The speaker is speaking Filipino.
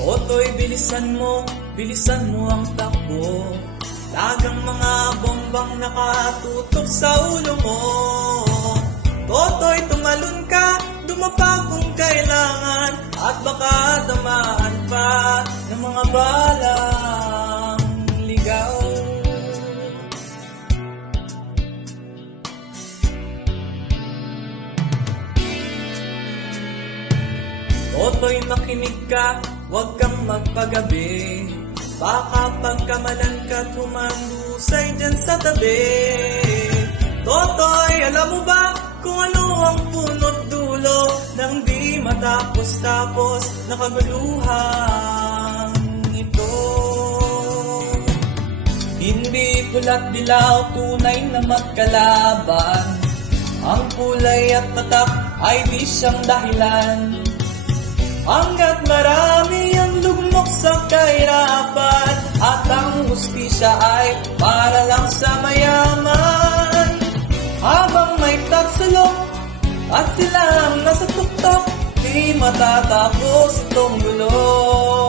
Totoy, bilisan mo ang takbo. Lagang mga bombang nakatutok sa ulo mo. Totoy, tumalon ka, dumapa kung kailangan, at baka damaan pa ng mga balang ligaw. Totoy, makinig ka, huwag kang magpagabi. Baka pagkamalan ka, humangusay dyan sa tabi. Totoy, alam mo ba kung ano ang punot dulo ng di matapos-tapos na kaguluhan ito? Hindi pula't dilaw, tunay na magkalaban. Ang kulay at tatak ay di siyang dahilan. Hanggat marami ang lugmok sa kahirapan, at ang hustisya ay para lang sa mayaman. Habang may tatsulok at sila ang nasa tuktok, di matatapos itong gulo.